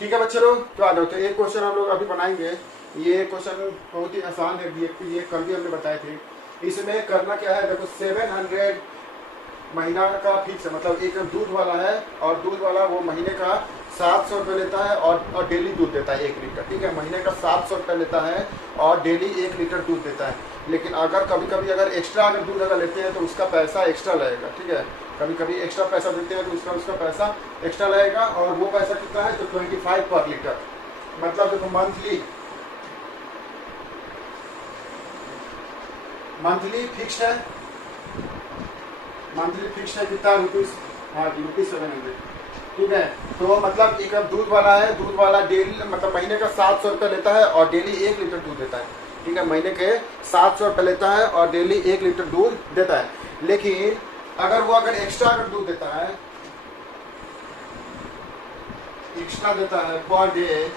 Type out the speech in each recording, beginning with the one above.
ठीक है बच्चे लोग, तो आ जाओ। तो एक क्वेश्चन हम लोग अभी बनाएंगे। ये क्वेश्चन बहुत ही आसान है, ये कल भी हमने बताए थे। इसमें करना क्या है, देखो 700 महीना का फिक्स है, मतलब एक दूध वाला है और दूध वाला वो महीने का 700 रुपये लेता है और डेली दूध देता है 1 लीटर। ठीक है, महीने का 700 रुपये लेता है और डेली 1 लीटर दूध देता है। लेकिन अगर कभी कभी अगर एक्स्ट्रा अगर दूध अगर लेते हैं तो उसका पैसा एक्स्ट्रा लगेगा। ठीक है, कभी कभी एक्स्ट्रा पैसा देते हैं तो उसका पैसा एक्स्ट्रा लगेगा। और वो पैसा कितना है, तो 25 पर लीटर। मतलब देखो मंथली फिक्स है, मंथली फिक्स है कितना रुपीज, हाँ ₹700। ठीक है, तो मतलब एक अब दूध वाला है, दूध वाला डेली मतलब महीने का 700 रुपये लेता है और डेली 1 लीटर दूध देता है। ठीक है, महीने के 700 रुपये लेता है और डेली 1 लीटर दूध देता है। लेकिन अगर वो अगर एक्स्ट्रा अगर दूध देता है, एक्स्ट्रा देता है पर डे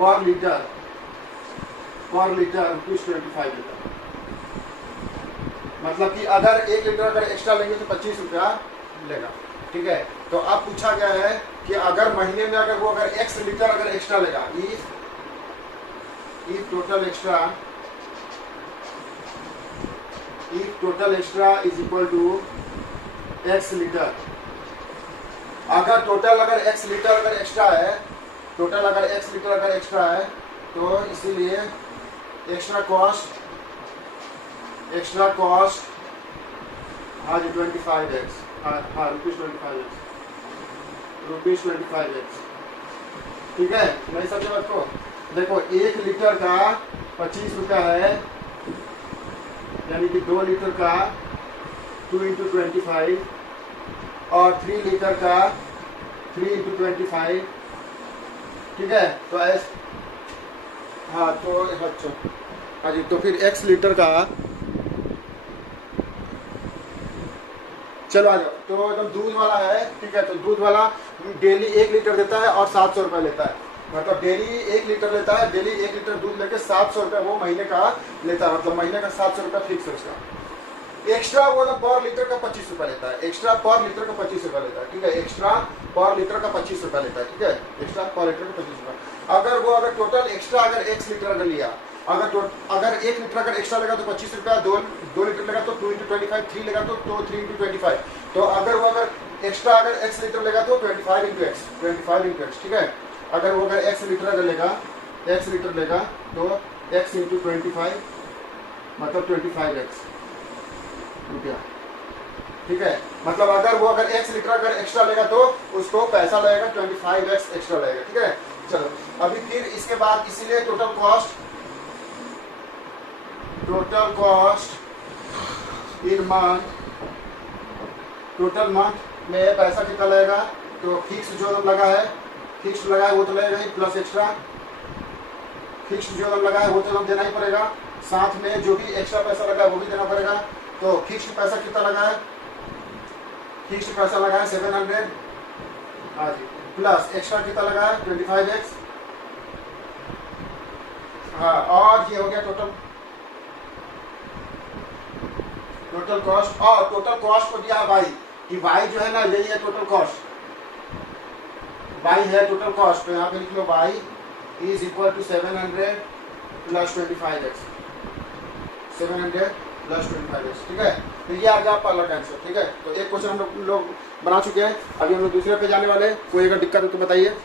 पर लीटर ₹25 देता है। मतलब कि अगर 1 लीटर अगर एक्स्ट्रा लेंगे तो 25 रुपया लेगा। ठीक है, तो अब पूछा गया है कि अगर महीने में अगर वो अगर x लीटर अगर एक्स्ट्रा लेगा, if total extra is equal to x litre. अगर टोटल अगर x लीटर अगर एक्स्ट्रा है, टोटल अगर x लीटर अगर एक्स्ट्रा है, तो इसीलिए एक्स्ट्रा कॉस्ट हाँ जी 25x, हाँ ₹25x। ठीक है, नहीं समझे बात को। देखो 1 लीटर का 25 रुपया है, यानी कि 2 लीटर का 2 × 25 और 3 लीटर का 3 × 25। ठीक है, तो हाँ तो अच्छा हाँ जी, तो फिर x लीटर का, चलो आ जाओ। तो एकदम दूध वाला है। ठीक है, तो दूध वाला डेली 1 लीटर देता है और 700 रुपये लेता है। मतलब डेली 1 लीटर लेता है, डेली 1 लीटर दूध लेके 700 रुपये वो महीने का लेता है। मतलब महीने का 700 रुपये फिक्स है उसका। एक्स्ट्रा वो पर लीटर का 25 रुपये लेता है, एक्स्ट्रा पर लीटर का 25 रुपये लेता है। ठीक है, एक्स्ट्रा पर लीटर का 25 रुपये लेता है। ठीक है, एक्स्ट्रा पर लीटर का 25 रुपये। अगर वो अगर टोटल एक्स्ट्रा अगर 1 लीटर अगर लिया, अगर 1 लीटर अगर एक्स्ट्रा लगा तो 25 रुपया, 2 लीटर लगा तो 2 × 25, 3 लगा तो 3 × 25। तो अगर वो अगर एक्स्ट्रा अगर x लीटर लेगा तो 25 × x। ठीक है, अगर वो अगर x लीटर अगर लेगा, x लीटर लेगा तो x × 25 मतलब 25x रुपया। ठीक है, मतलब अगर वो अगर x लीटर अगर एक्स्ट्रा लेगा तो उसको पैसा लगेगा 25x एक्स्ट्रा लगेगा। ठीक है, चलो अभी फिर इसके बाद इसीलिए total cost in month, total month में पैसा कितना लगेगा, तो फिक्स जो लगा है, फिक्स लगा है वो तो लगेगा ही, प्लस एक्स्ट्रा फिक्स जो लगा है वो तो देना ही पड़ेगा। साथ में जो भी एक्स्ट्रा पैसा लगा है वो भी देना पड़ेगा। तो फिक्स पैसा कितना लगा है, फिक्स पैसा लगा है 700, हाँ जी, प्लस एक्स्ट्रा कितना लगा है 25x। हाँ, और ये हो गया टोटल कॉस्ट। और टोटल कॉस्ट को दिया भाई कि y जो है ना यही है टोटल कॉस्ट, y है टोटल कॉस्ट। तो यहाँ पे लिख लो y is equal to 700 + 25x, 700 + 25x। ठीक है, तो ये आ गया आपका अलग आंसर। ठीक है, तो एक क्वेश्चन हम लोग बना चुके हैं, अभी हम लोग दूसरे पे जाने वाले। कोई अगर दिक्कत हो तो बताइए।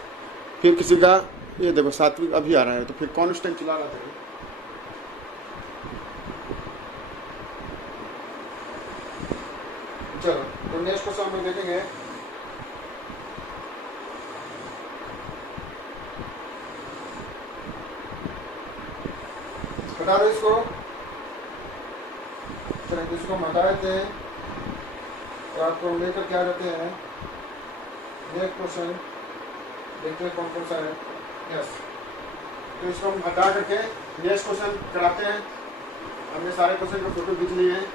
फिर किसी का ये देखो सात्विक अभी आ रहा है, तो फिर कौन उस टाइम चला रहा था। चलो, तो नेक्स्ट क्वेश्चन हम लोग देखेंगे। बता दो इसको, इसको हटाए थे और आपको लेकर क्या करते हैं। नेक्स्ट क्वेश्चन देखते हैं कौन सा है। यस, तो इसको हम हटा करके नेक्स्ट क्वेश्चन कराते हैं। हमने सारे क्वेश्चन का फोटो खींच लिए हैं,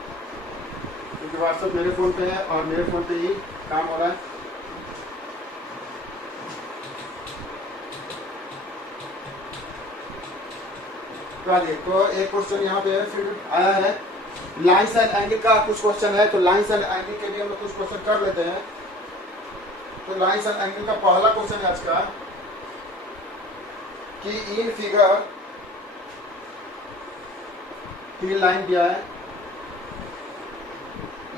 क्योंकि व्हाट्सएप मेरे फ़ोन पे है और मेरे फ़ोन पे ही काम हो रहा है। तो एक क्वेश्चन यहाँ पे फिर आया है, लाइन्स एंड एंगल का कुछ क्वेश्चन है। तो लाइन्स एंड एंगल के लिए हम लोग कुछ क्वेश्चन कर लेते हैं। तो लाइन्स एंड एंगल का पहला क्वेश्चन है आज का, कि इन फिगर 3 लाइन दिया है,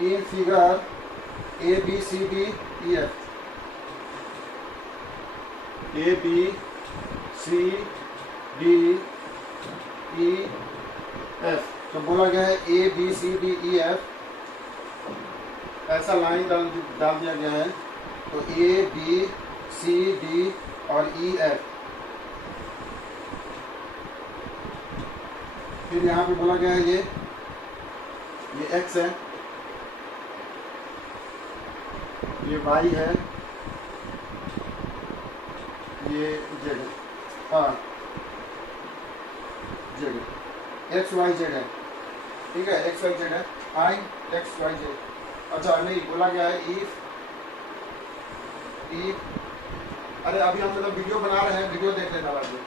in figure A B C D E F, A B C D E F, तो बोला गया है A B C D E F, ऐसा लाइन डाल दिया गया है। तो ए बी सी डी और ई एफ, फिर यहाँ पे बोला गया है ये एक्स है, ये वाई है, ये जेड है, हाँ जेड है, एक्स वाई जेड है, ठीक है, एक्स वाई जेड है, आई एक्स वाई जेड। अच्छा नहीं, बोला गया है इफ अरे अभी हम लोग वीडियो बना रहे हैं, वीडियो देख लेना वाले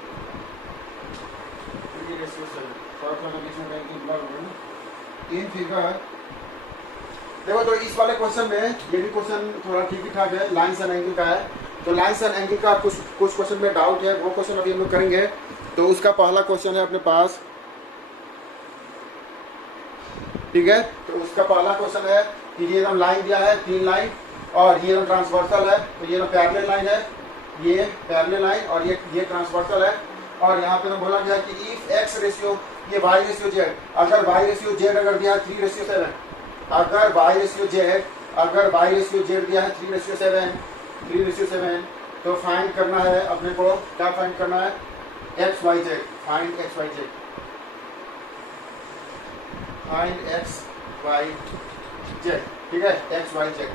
इन फिगर। देखो तो इस वाले क्वेश्चन में ये भी क्वेश्चन थोड़ा ठीक ही ठाक है, लाइन्स एंड एंगल का है। तो लाइन्स एंड एंगल का कुछ क्वेश्चन में डाउट है, वो क्वेश्चन अभी हम लोग करेंगे। तो उसका पहला क्वेश्चन है अपने पास, ठीक है। तो उसका पहला क्वेश्चन है कि ये एकदम लाइन दिया है 3 लाइन और ये एकदम ट्रांसवर्सल है, तो ये पैरेलल लाइन है, ये पैरेलल लाइन और ये ट्रांसवर्सल है। और यहाँ पे बोला गया कि इफ एक्स रेशियो, ये वाई रेशियो जेड, अगर वाई रेशियो जेड अगर दिया है 3:7, अगर वाई रेशियो जेड दिया है 3:7, तो फाइंड करना है अपने को, क्या फाइंड करना है, X Y Z, find X Y Z, find X Y Z, ठीक है, एक्स वाई जेड।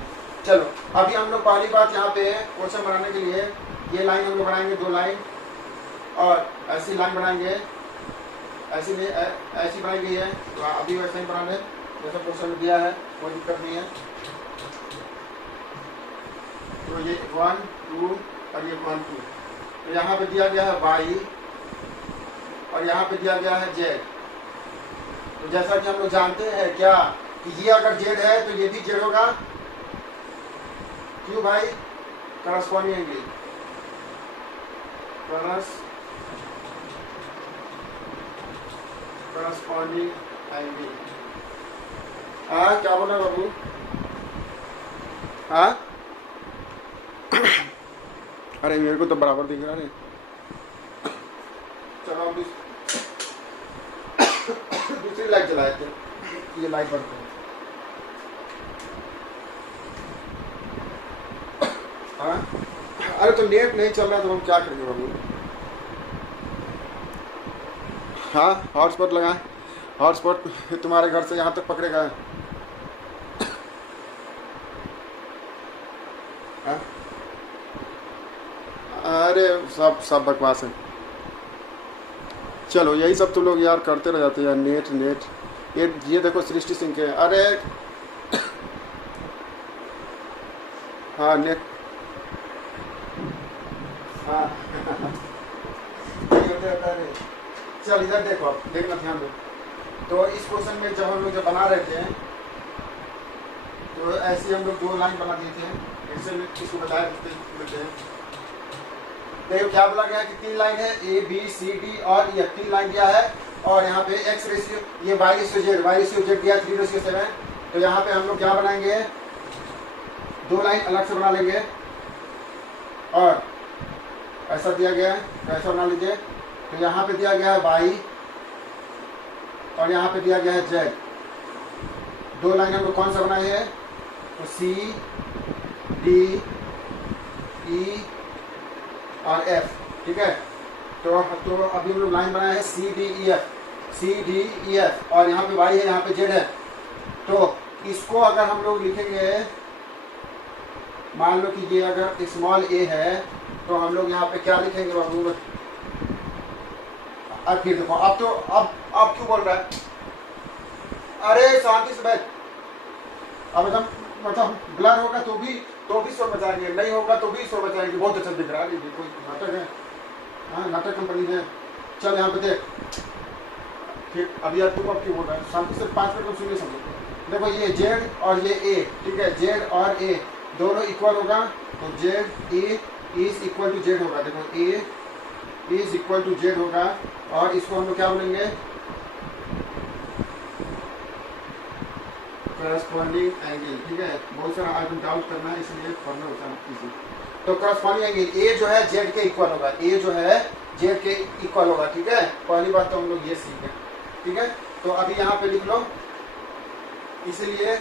चलो अभी हम लोग पहली बात यहाँ पे क्वेश्चन बनाने के लिए ये लाइन हम लोग बनाएंगे, 2 लाइन, और ऐसी लाइन बनाएंगे, ऐसी बनाई गई है, तो अभी वैसे ही बना लें जैसा क्वेश्चन में दिया है, कोई दिक्कत नहीं है। तो ये 1 2 और ये 1 2, तो यहाँ पे दिया गया है y और यहाँ पे दिया गया है z। तो जैसा कि हम लोग जानते हैं क्या कि ये अगर z है तो ये भी z होगा, क्यों भाई, करस्पॉन्डिंग एंगल, करस्पॉन्डिंग एंगल। हाँ क्या बोला बाबू, हाँ अरे मेरे को तो बराबर दिख रहा है। चलो हम दूसरी लाइट जलाए थे, ये लाइट बंद करो। हाँ अरे तो नेट नहीं चल रहा तो हम क्या करेंगे बाबू। हाँ हॉटस्पॉट लगाए, हॉटस्पॉट तुम्हारे घर से यहाँ तक पकड़ेगा। हाँ अरे सब बकवास है। चलो यही सब तुम लोग यार करते रह जाते हैं यार, नेट ये देखो सृष्टि सिंह के, अरे हाँ नेट, हाँ चल इधर देखो, आप देखना ध्यान दो। तो इस क्वेश्चन में जब हम लोग बना रहे थे तो ऐसे हम लोग 2 लाइन बना दिए थे, ऐसे में इसको बताया देते हैं। देखो क्या बोला गया है कि 3 लाइन है, ए बी सी डी और ये 3 लाइन दिया है, और यहाँ पे एक्स रेशियो, ये वाई रेशियो जेड दिया 3:7। तो यहाँ पे हम लोग क्या बनाएंगे, 2 लाइन अलग से बना लेंगे, और ऐसा दिया गया है तो ऐसा बना लीजिए। तो यहाँ पे दिया गया है वाई और यहाँ पे दिया गया है जेड। 2 लाइन हम लोग कौन सा बनाए हैं, तो सी डी ई और एफ, ठीक है। तो अभी हम लोग लाइन बनाए हैं सी डी ई एफ, और यहाँ पे वाई है, यहाँ पे जेड है। तो इसको अगर हम लोग लिखेंगे, मान लो कि ये अगर स्मॉल ए है, तो हम लोग यहाँ पे क्या लिखेंगे बाबू। अब फिर देखो, अब क्यों बोल रहा है, अरे शांति से बैठ। अब एकदम मतलब ब्लर होगा तो भी शोर मचाएंगे, नहीं होगा तो भी शोर मचाएंगे। बहुत अच्छा दिख रहा है, ये कोई नाटक है, हाँ नाटक कंपनी है। चल यहाँ पे देख, ठीक अभी यार तुम अब क्यों बोल रहा है, शांति से 5 मिनट सुनिए समझो। देखो ये जेड और ये ए, ठीक है, जेड और ए दोनों इक्वल होगा, तो Z A is equal to Z होगा। देखो A is equal to Z होगा, और इसको हम लोग क्या बोलेंगे, करस्पॉन्डिंग एंगल। ठीक है, बहुत सारा आइटम डाउट करना है इसलिए पढ़ना होता है इजी। तो करस्पॉन्डिंग एंगल ए जो है जेड के इक्वल होगा, ए जो है जेड के इक्वल होगा। ठीक है, पहली बात तो हम लोग ये सीखें। ठीक है, तो अभी यहाँ पे लिख लो, इसलिए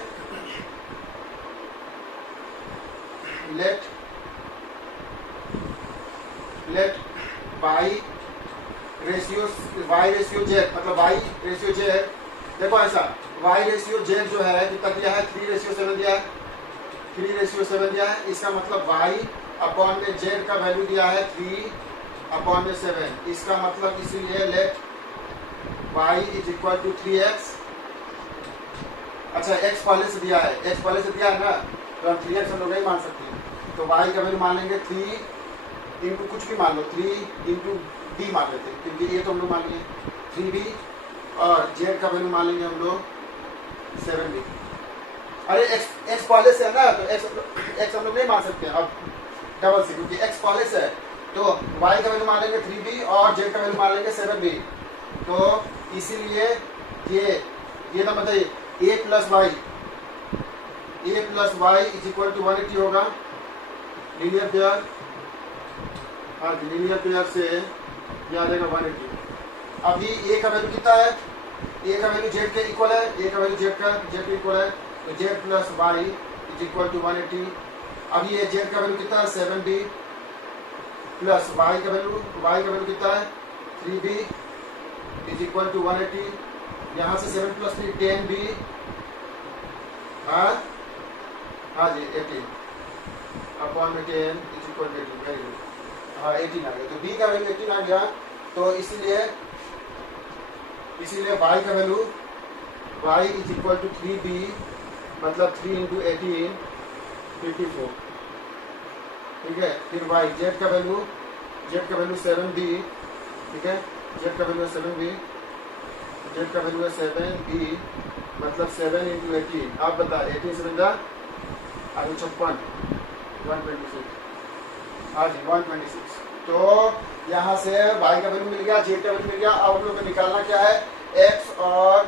लेट वाई रेशियो जेड, मतलब वाई रेशियो जेड, देखो ऐसा वाई रेशियो जेड जो है कितना दिया है, 3:7 दिया है, 3:7 दिया है। इसका मतलब वाई अपॉन में जेड का वैल्यू दिया है 3/7। इसका मतलब इसीलिए let Y is equal to 3x। अच्छा x पहले से दिया है, x पहले से दिया है ना, तो हम 3x हम लोग नहीं मान सकते, तो y का वैल्यू मान लेंगे 3 इंटू कुछ भी मान लो, 3 इंटू d मान लेते हैं, क्योंकि ये तो हम लोग मान लेंगे 3b, और z का वैल्यू मान लेंगे हम लोग 7b। अरे x पहले से है ना, तो x हम लोग नहीं मान सकते अब डबल से, क्योंकि x पहले से है, तो y का वैल्यू मान लेंगे 3b और z का वैल्यू मान लेंगे 7b। तो इसीलिए ये ना बताइए a plus Y is equal to 180 होगा, लीनियर पेयर। हाँ, लीनियर पेयर से ये आ जाएगा 180। अभी a का वैल्यू कितना है, a का वैल्यू z के इक्वल है, a का वैल्यू z के इक्वल है, तो z plus Y is equal to 180। अभी ये z का वैल्यू कितना है 7b, प्लस y का वैल्यू कितना है 3b इज इक्वल टू 180। यहाँ से 7 प्लस 3 10b, हाँ जी 18 अपॉन में 10 is equal to 18। Very good, हाँ 18 आ गया, तो b का वैल्यू 18 आ गया। तो इसीलिए y का value y is equal to 3b, मतलब 3 इंटू 18 54। ठीक है, फिर y z का वैल्यू 7b। ठीक है, z का वैल्यू 7b, z का वैल्यू है 7b, मतलब 7 इंटू 18। आप बता 18 7 जा आगे 56 126, हाँ जी 126। तो यहाँ से y का वैल्यू मिल गया, z का वैल्यू मिल गया। अब हम लोग को निकालना क्या है, x और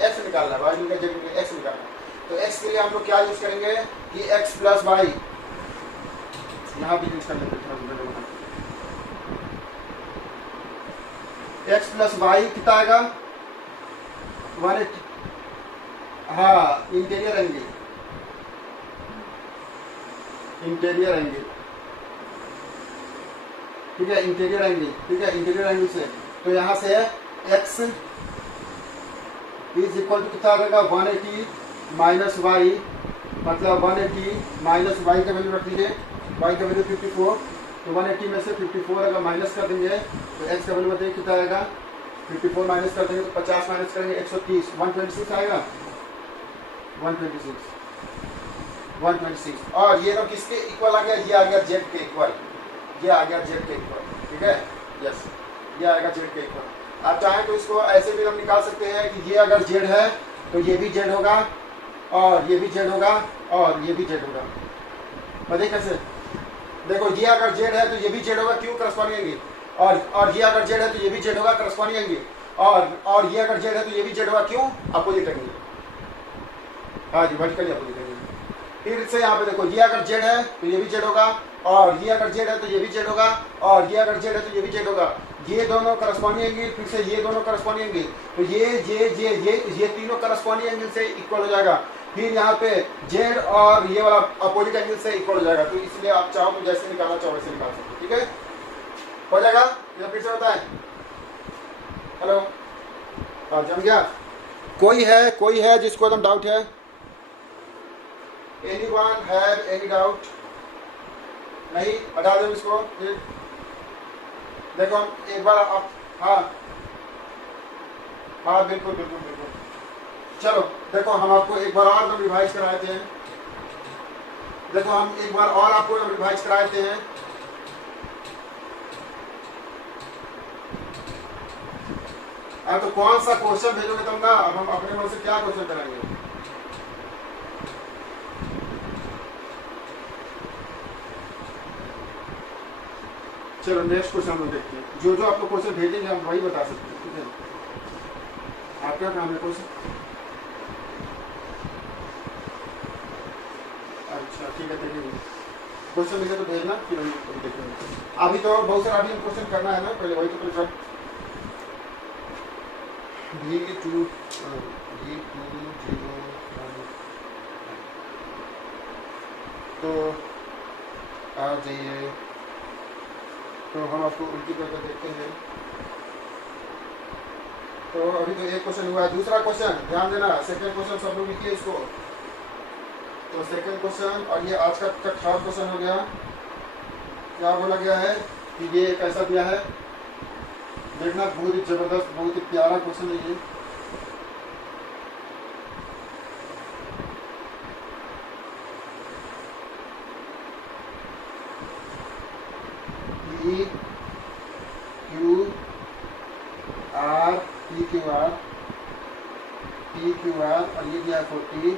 x निकालना है, y मिल गया, z मिल गया, x निकालना है। तो x के लिए हम लोग क्या यूज करेंगे कि x प्लस वाई, यहाँ भी यूज कर लेते हैं, x प्लस वाई कितना आएगा 180। हाँ, इंटीरियर एंगल ठीक है, इंटीरियर एंगल। ठीक है, इंटीरियर एंगल से तो यहाँ से x इज इक्वल टू कितना आ जाएगा 180 माइनस वाई, मतलब 180 माइनस वाई का वैल्यू रख दीजिए, वाई का वैल्यू 54, तो 180 में से 54 अगर माइनस कर देंगे तो x का वैल्यू बताइए कितना आएगा, 54 माइनस कर देंगे तो 50 माइनस करेंगे 130, 126 आएगा, 126। और ये तो किसके इक्वल आ गया, ये आ गया z के इक्वल, ये आ गया z के इक्वल। ठीक है, यस, ये आएगा z के इक्वल। आप चाहें तो इसको ऐसे भी हम निकाल सकते हैं कि ये अगर z है तो ये भी z होगा, और ये भी z होगा, और ये भी z होगा। बताइए कैसे, देखो ये अगर z है तो ये भी z होगा, क्यों करस्पॉन्डिंग एंगल, और ये अगर z है तो ये भी z होगा, करस्पॉन्डिंग एंगल, और ये अगर z है तो ये भी z होगा, क्यों, अपोजिट एंगल। हाँ जी, वर्टिकली अपोजिट एंगल। फिर से यहाँ पे देखो, ये अगर z है तो ये भी z होगा, और ये अगर z है तो ये भी z होगा, और ये अगर z है तो ये भी z होगा। ये दोनों करस्पॉन्डिंग एंगल, फिर से ये दोनों करस्पॉन्डिंग एंगल, तो ये तीनों करस्पॉन्डिंग एंगल से इक्वल हो जाएगा। फिर यहाँ पे z और ये वाला अपोजिट एंगल से इक्वल हो जाएगा। तो इसलिए आप चाहो तो जैसे निकालना चाहो वैसे निकाल सकते हो। ठीक है, हो जाएगा, या फिर से बताएं। हेलो, जम गया, कोई है जिसको एकदम डाउट है, anyone have any doubt? नहीं, हटा दो इसको। फिर देखो हम एक बार आप, हाँ बिल्कुल। चलो देखो, हम आपको एक बार और हम रिवाइज कराए थे, देखो हम एक बार और आपको रिवाइज कराए थे। तो कौन सा क्वेश्चन भेजोगे तुम ना, अब हम अपने मन से क्या क्वेश्चन कराएंगे। चलो नेक्स्ट क्वेश्चन हम लोग देखते हैं। जो जो आप लोग क्वेश्चन भेजेंगे हम वही बता सकते हैं, ठीक है। आपका काम है क्वेश्चन। अच्छा ठीक है, देखिए क्वेश्चन मिले तो भेजना, फिर हम देखेंगे। अभी तो बहुत सारा अभी हम क्वेश्चन करना है ना, पहले वही तो कर V2 0 तो आ जाइए, तो हम आपको उल्टी करके देखते हैं। तो अभी तो एक क्वेश्चन हुआ है, दूसरा क्वेश्चन ध्यान देना, सेकंड क्वेश्चन सब लोग लिखिए इसको। तो सेकंड क्वेश्चन, और ये आज का थर्ड क्वेश्चन हो गया। क्या बोला गया है कि ये कैसा दिया है, देखना बहुत ही जबरदस्त, बहुत ही प्यारा क्वेश्चन है ये। पी क्यू आर और ये दिया 40,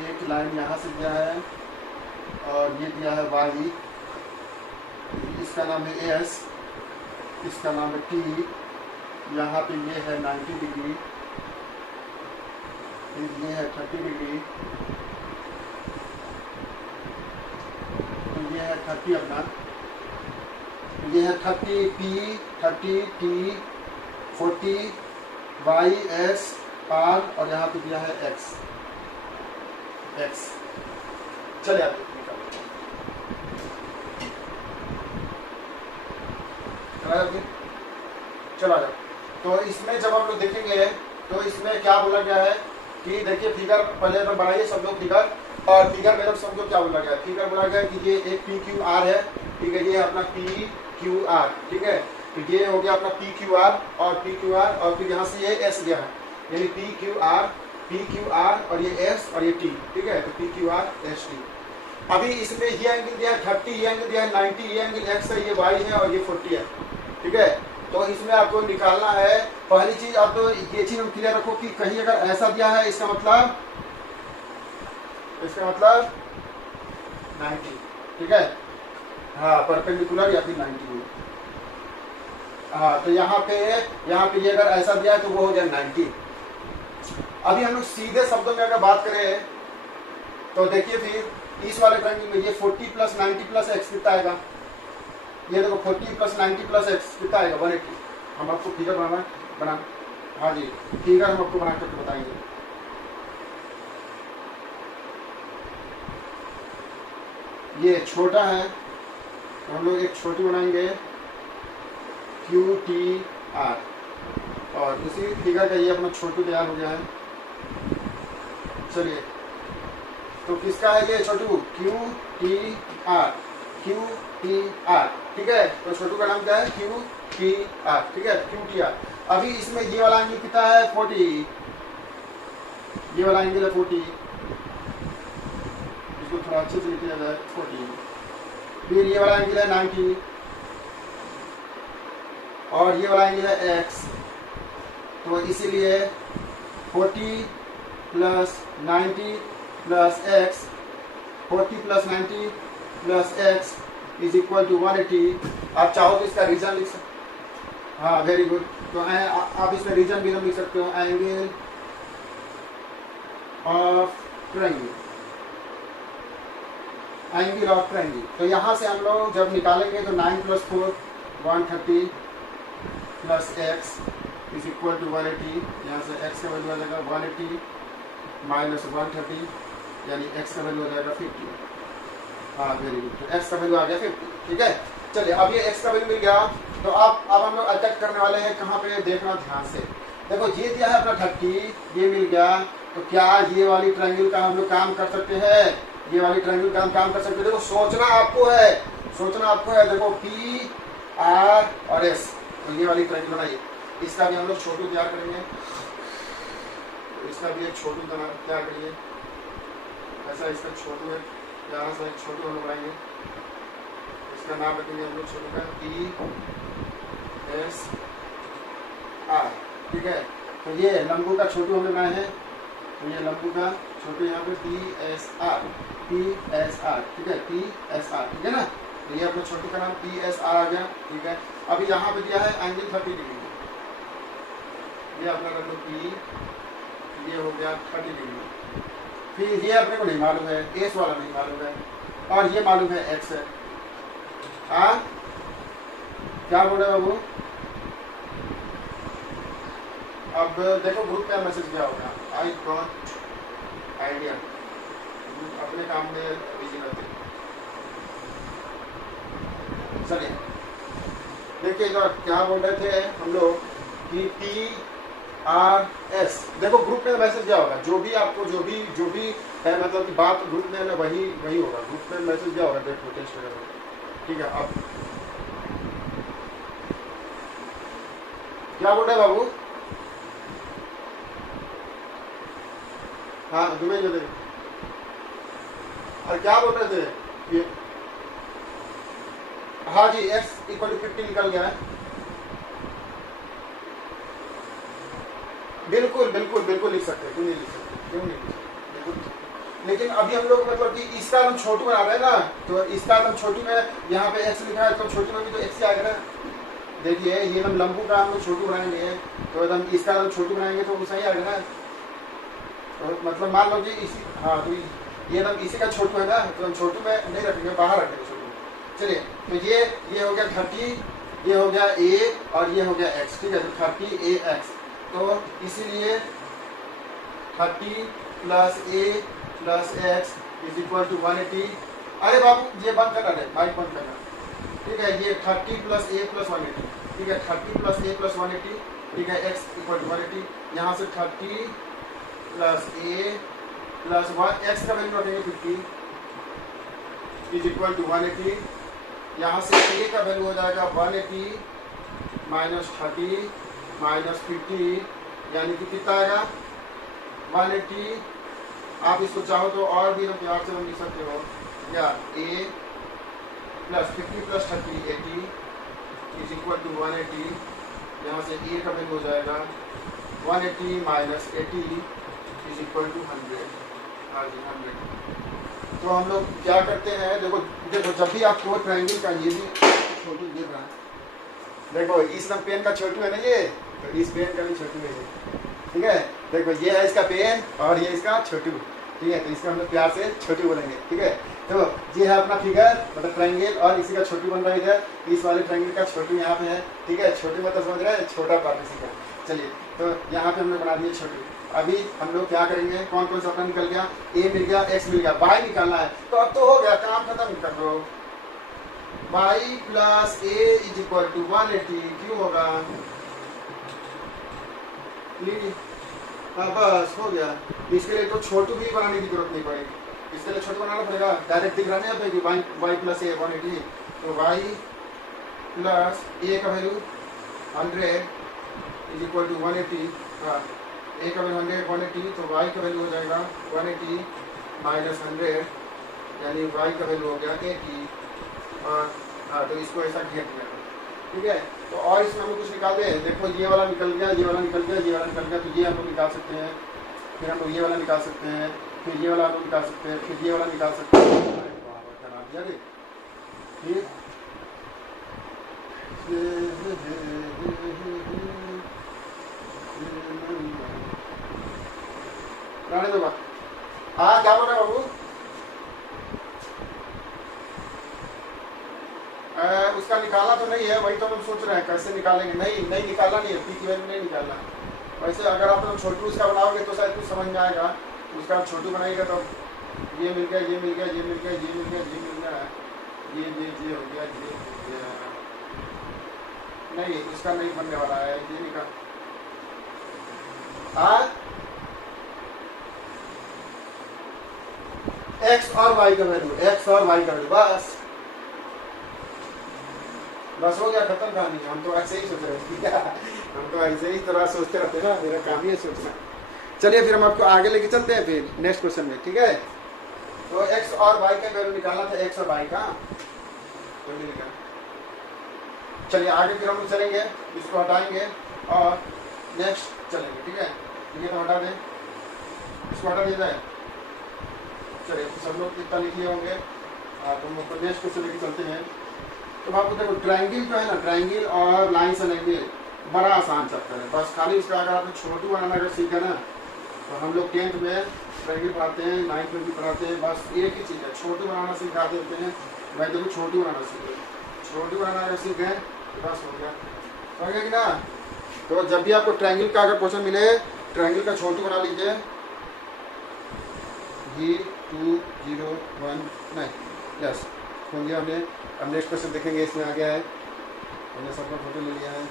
एक लाइन यहाँ से दिया है, और ये दिया है वाई, इसका नाम है एस, इसका नाम है टी, यहाँ पे ये है 90 डिग्री, ये है 30 डिग्री, तो ये है 30 अपना, ये है 30 P, 30 T, 40 Y S R, और यहाँ पे दिया है एक्स। चलिए आप चला जाओ। तो इसमें जब हम लोग देखेंगे तो इसमें क्या बोला गया है कि देखिए फिगर पहले तो बनाइए सब लोग फिगर, और फिगर में समझो क्या बोला गया है। फिगर बोला गया कि ये एक पी क्यू आर है, ठीक है, ये अपना पी क्यू आर, ठीक है, तो ये हो गया अपना पी क्यू आर और फिर यहाँ से ये एस गया है, यानी पी क्यू आर और ये एस और ये टी, ठीक है, तो P Q R S T. अभी इसमें ये एंगल दिया है 30, ये एंगल दिया है 90, ये एंगल एक्स है, ये वाई है और ये 40 है, ठीक है। तो इसमें आपको निकालना है, पहली चीज आप तो ये चीज हम क्लियर रखो कि कहीं अगर ऐसा दिया है इसका मतलब 90, ठीक है, हाँ परपेंडिकुलर या फिर 90 हो। हाँ तो यहाँ पे ये अगर ऐसा दिया है तो वो हो जाए 90। अभी हम लोग सीधे शब्दों में अगर बात करें तो देखिए फिर इस वाले ट्रायंगल में ये 40 प्लस 90 प्लस एक्स कितना आएगा, ये देखो 40 प्लस 90 प्लस एक्स कितना आएगा 180। हम आपको फिगर बना हाँ जी फिगर हम आपको बना करके बताएंगे। ये छोटा है तो हम लोग एक छोटी बनाएंगे क्यू टी आर, और इसी फिगर का ये अपना छोटू तैयार हो गया है। चलिए तो किसका है ये छोटू, क्यू टी आर, ठीक है, तो छोटू का नाम क्या है क्यू टी आर, ठीक है, क्यू टी आर। अभी इसमें ये वाला एंगल कितना है 40, ये वाला एंगल है 40, इसको थोड़ा अच्छे से लिख लिया जाए 40, फिर ये वाला एंगल है 90 और ये वाला एंगल है एक्स, तो इसीलिए 40 plus 90 plus X, 40 plus 90 plus X is equal to 180। आप चाहो तो इसका रीजन लिख सकते, हाँ वेरी गुड, तो आप इसमें रीजन भी लिख सकते हो, एंगल ऑफ ट्रायंगल, तो यहाँ से हम लोग जब निकालेंगे तो 9 plus 4 130 plus X is equal to 180, यहाँ से एक्स का वैल्यू आ जाएगा 180 माइनस 130, यानी एक्स का वैल्यू आ जाएगा 50। हाँ वेरी गुड, तो एक्स का वैल्यू आ गया 50, ठीक है। चलिए अब ये एक्स का वैल्यू मिल गया, तो अब हम लोग अटैक करने वाले हैं कहाँ पे, देखना ध्यान से। देखो ये दिया है अपना 30, ये मिल गया, तो क्या ये वाली ट्रायंगल का हम लोग काम कर सकते हैं, ये वाली ट्रायंगल का हम काम कर सकते हैं। देखो सोचना आपको है, देखो पी आर और एस, तो ये वाली ट्रायंगल बनाइए, इसका भी हम लोग छोटू तैयार करेंगे, इसका भी एक छोटू तैयार करिए, ऐसा इसका छोटू है, यहाँ से एक छोटू हम लोग बनाएंगे, इसका नाम रखेंगे हम लोग छोटू का पी एस आर, ठीक है। तो ये लंबू का छोटू हमने बनाए हैं, तो ये लंबू का छोटू यहाँ पे PSR, ठीक है, PSR, ठीक है ना। तो ये अपने छोटू का नाम PSR आ गया, ठीक है। अभी यहाँ पे दिया है एंगल 30 डिग्री, ये अपना रख लो P, ये हो गया 30 डिग्री। फिर ये अपने को नहीं मालूम है, एस वाला नहीं मालूम है, और ये मालूम है एक्स है। हाँ क्या बोल रहे बाबू? अब देखो ग्रुप में मैसेज क्या होगा, आई डोंट आइडिया, अपने काम में बिजी रहते। चलिए देखिए क्या बोल रहे थे हम लोग कि PRS, देखो ग्रुप में मैसेज क्या होगा, जो भी आपको जो भी है, मतलब कि बात ग्रुप में ना वही होगा। ग्रुप में मैसेज क्या होगा, देखो टेस्ट करो, ठीक है। अब क्या बोल रहे बाबू? हाँ दुबई जो और क्या बोल रहे थे ये? हाँ जी, x इक्वल टू 50 निकल गया है। बिल्कुल बिल्कुल बिल्कुल लिख सकते हैं, क्यों नहीं लिख सकते, क्यों नहीं लिख सकते, बिल्कुल। लेकिन अभी हम लोग मतलब कि इसका हम छोटू बना रहे हैं ना, तो इसका हम छोटू में यहाँ पे x लिखा है, तो छोटू में भी तो x ही आएगा ना। देखिए ये हम लंबू का हम छोटू बनाएंगे, तो एकदम इसका हम छोटू बनाएंगे तो सही आएगा ना। तो मतलब मान लो कि इसी, हाँ तो ये हम इसी का छोटू है ना, तो हम छोटू में नहीं रखेंगे, बाहर रखेंगे छोटू। चलिए तो ये हो गया 30, ये हो गया a और ये हो गया x, ठीक है। तो 30ax, तो इसीलिए 30 plus a plus x is equal to 180। अरे बाबू ये बंद करना है, बाइक बंद करना, ठीक है। ये 30 प्लस a प्लस 180, ठीक है। 30 प्लस a प्लस 180, ठीक है। x इक्वल टू 180, यहाँ से 30 प्लस a प्लस 1, x का वैल्यू रखेंगे 50 इज इक्वल टू 180। यहाँ से a का वैल्यू हो जाएगा 180 माइनस 30 माइनस 50, यानी कि कितना आएगा 180। आप इसको चाहो तो और भी प्यार से लिख सकते हो, या a plus 50 plus 30 80 is equal to 180। यहाँ से a का वैल्यू हो जाएगा 180 माइनस 80 इज इक्वल टू 100। हाँ जी 100। तो हम लोग क्या करते हैं, देखो जब भी आपको ट्रायंगल का, ये भी छोटू गिर रहा है, देखो इस पेन का छोटू है ना ये, तो इस पेन का भी छोटू है, ठीक है। देखो ये है इसका पेन और ये इसका छोटू, ठीक है। तो इसका हम लोग प्यार से छोटू बोलेंगे, ठीक है। तो ये है अपना फिगर, मतलब ट्रायंगल, और इसी का छोटू बन रहा है इधर, इस वाले ट्रायंगल का छोटू यहाँ पे है, ठीक है। छोटू मतलब समझ रहे हैं, छोटा पार्ट इसी का। चलिए तो यहाँ पे हमने बना दिया छोटू। अभी हम लोग क्या करेंगे, कौन कौन सा अपना निकल गया, a मिल गया, x मिल गया, y निकालना है। तो अब तो हो गया, काम खत्म कर दो। y plus a is equal to 180, क्यों होगा, हाँ बस हो गया। इसके लिए तो छोटू भी बनाने की जरूरत नहीं पड़ेगी, इसके लिए छोटू बनाना पड़ेगा, डायरेक्ट दिख रहा नहीं है कि y प्लस a 180। तो y प्लस a का वैल्यू 100 इज इक्वल टू 180, हाँ a का वैल्यू 180, तो y का वैल्यू हो जाएगा 180 माइनस 100, यानी y का वैल्यू हो गया 80। और हाँ तो इसको ऐसा घेर दिया, ठीक है। तो और इसमें हम कुछ निकाल दें, देखो ये वाला निकल गया, ये वाला निकल गया, ये वाला निकल गया, तो ये हम लोग निकाल सकते हैं। फिर हम लोग ये वाला निकाल सकते हैं, फिर ये वाला हम लोग निकाल सकते हैं, फिर ये वाला निकाल सकते हैं। फिर रहने दो। हाँ क्या बोल रहे बाबू? उसका निकालना तो नहीं है, वही तो हम सोच रहे हैं कैसे निकालेंगे। नहीं निकालना नहीं है, पी की वैल्यू नहीं निकालना। वैसे अगर आप लोग छोटू उसका बनाओगे तो शायद कुछ समझ में आएगा। उसका आप छोटू बनाएगा तो ये मिल गया, ये मिल गया, ये मिल गया, ये मिल गया, ये मिल गया, ये हो गया, ये हो गया। नहीं उसका नहीं बनने वाला है, ये निकाल। हाँ एक्स और वाई का वैल्यू, एक्स और वाई का वैल्यू, बस हो गया, खत्म कहानी। हम तो ऐसे ही सोच रहे थे, हम तो ऐसे ही तरह सोचते रहते ना, मेरा काम ही है सोचना। चलिए फिर हम आपको आगे लेके चलते हैं फिर नेक्स्ट क्वेश्चन में, ठीक है। तो x और y का वैल्यू निकालना था, x और y का तो नहीं निकाला। चलिए आगे फिर हम चलेंगे, इसको हटाएंगे और नेक्स्ट चलेंगे, ठीक है। ये तो हटा दें, इसको हटा दिया जाए, चलिए सब लोग कितना लिख लिए होंगे। तो हम लोग नेक्स्ट क्वेश्चन लेके चलते हैं। तो आपको देखो ट्रायंगल जो है ना, ट्रायंगल और लाइन्स एंड एंगल बड़ा आसान चैप्टर है। बस खाली इसका अगर आपने छोटू बनाना अगर सीखा ना, तो हम लोग 10th में ट्रायंगल पढ़ाते हैं, 9th में भी पढ़ाते हैं। बस एक ही चीज़ है, छोटू बनाना सिखा देते हैं। भाई देखो छोटू बनाना सीखे, छोटू बनाना अगर सीख गए तो बस हो गया, समझ गए कि ना। तो जब भी आपको ट्रायंगल का अगर क्वेश्चन मिले, ट्रायंगल का छोटू बना लीजिए। 2 0 1 नहीं, यस हो गया हमने। अब नेक्स्ट क्वेश्चन देखेंगे, इसमें आ गया है, हमने सबका फोटो ले लिया है।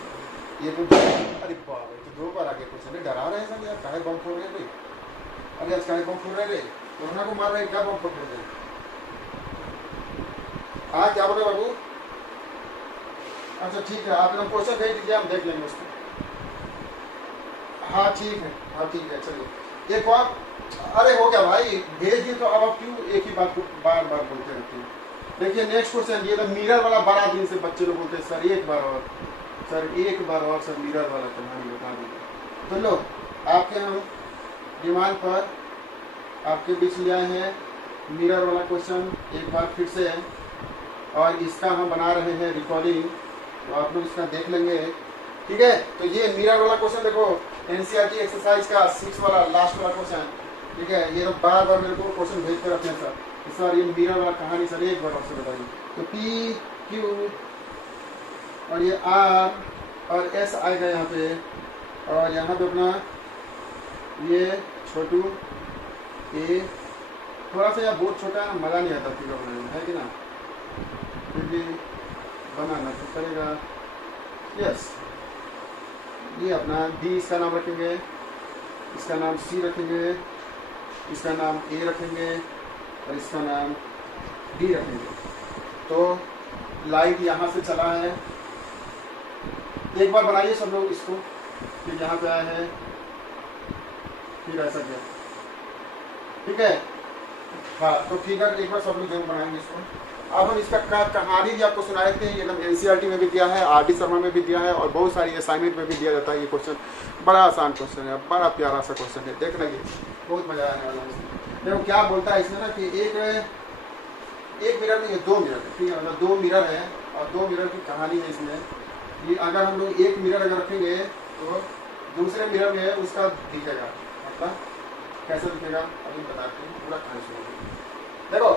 ये कुछ अरे बाप रे, तो 2 बार आ गया क्वेश्चन। डरा रहे हैं सब यार, काहे बम फोड़ रहे हैं भाई। अरे आज काहे बम फोड़ रहे रे, कोरोना को मार रहे हैं, क्या बम फोड़ रहे हैं। हाँ क्या बोले बाबू। अच्छा ठीक है, आप लोग क्वेश्चन भेज दीजिए, हम देख लेंगे उसको। हाँ ठीक है, हाँ ठीक है, चलिए एक बार। अरे हो गया भाई, भेज दिए तो अब आप क्यों एक ही बात को बार बार बोलते रहते हैं। देखिए नेक्स्ट क्वेश्चन, ये तो मिरर वाला बड़ा दिन से बच्चे लोग बोलते हैं सर एक बार और, सर एक बार और, सर मिरर वाला कहानी बता दीजिए। तो लो आपके हम डिमांड पर आपके बीच ले आए हैं मिरर वाला क्वेश्चन एक बार फिर से, और इसका हम बना रहे हैं रिकॉर्डिंग, तो आप लोग इसका देख लेंगे, ठीक है। तो ये मिरर वाला क्वेश्चन देखो, एनसीईआरटी एक्सरसाइज का 6 वाला लास्ट वाला क्वेश्चन, ठीक है। ये लोग बार बार मेरे को क्वेश्चन भेजते रहते हैं सर ये मिरर वाला कहानी सर एक बार आपसे बताइए। तो पी क्यू और ये आर और एस आएगा यहाँ पे, और यहाँ पे अपना ये छोटू ए, थोड़ा सा यहाँ बहुत छोटा है, मज़ा नहीं आता फिगर बनाने में, है कि ना, फिर भी बनाना तो पड़ेगा। यस, ये अपना डी इसका नाम रखेंगे, इसका नाम सी रखेंगे, इसका नाम ए रखेंगे, और इसका नाम डी रखेंगे। तो लाइट यहाँ से चला है, एक बार बनाइए सब लोग इसको, फिर यहाँ पे आए हैं, फिर ऐसा किया, ठीक है। हाँ तो फिगर एक बार सब लोग जरूर बनाएंगे इसको। अब हम इसका कहानी भी आपको सुनाए थे, ये एकदम एनसीईआरटी में भी दिया है, आरडी शर्मा में भी दिया है, और बहुत सारी असाइनमेंट में भी दिया जाता है। ये क्वेश्चन बड़ा आसान क्वेश्चन है, बड़ा प्यारा सा क्वेश्चन है, देख लेंगे बहुत मजा आने वाला है। देखो क्या बोलता है इसमें ना कि एक मिरर नहीं है, 2 मिरर है, ठीक है, मतलब 2 मिरर है, और 2 मिरर की कहानी है इसमें। ये अगर हम लोग एक मिरर अगर रखेंगे तो दूसरे मिरर में उसका दिखेगा, मतलब कैसे दिखेगा अभी बताते हैं, पूरा कहानी सुनिए। देखो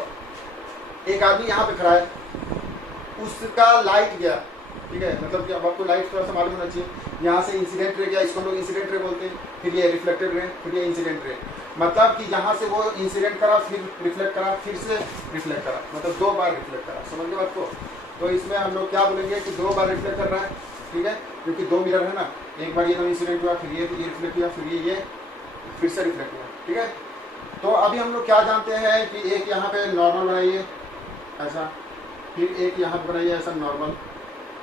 एक आदमी यहाँ पे खड़ा है, उसका लाइट गया, ठीक है, मतलब कि अब आपको लाइट थोड़ा सा मालूम होना चाहिए। यहाँ से इंसिडेंट रे गया, इसको हम लोग इंसिडेंट रे बोलते हैं, फिर ये रिफ्लेक्टेड रे, फिर ये इंसिडेंट रे, मतलब कि यहाँ से वो इंसिडेंट करा, फिर रिफ्लेक्ट करा, फिर से रिफ्लेक्ट करा, मतलब 2 बार रिफ्लेक्ट करा, समझ गए बात को। तो इसमें हम लोग क्या बोलेंगे कि 2 बार रिफ्लेक्ट कर रहा है, ठीक है, क्योंकि 2 मिरर है ना, एक बार ये तो इंसिडेंट हुआ, फिर ये रिफ्लेक्ट हुआ, फिर ये फिर से रिफ्लेक्ट हुआ, ठीक है। तो अभी हम लोग क्या जानते हैं कि एक यहाँ पे नॉर्मल बनाइए ऐसा, फिर एक यहाँ पे बनाइए ऐसा नॉर्मल,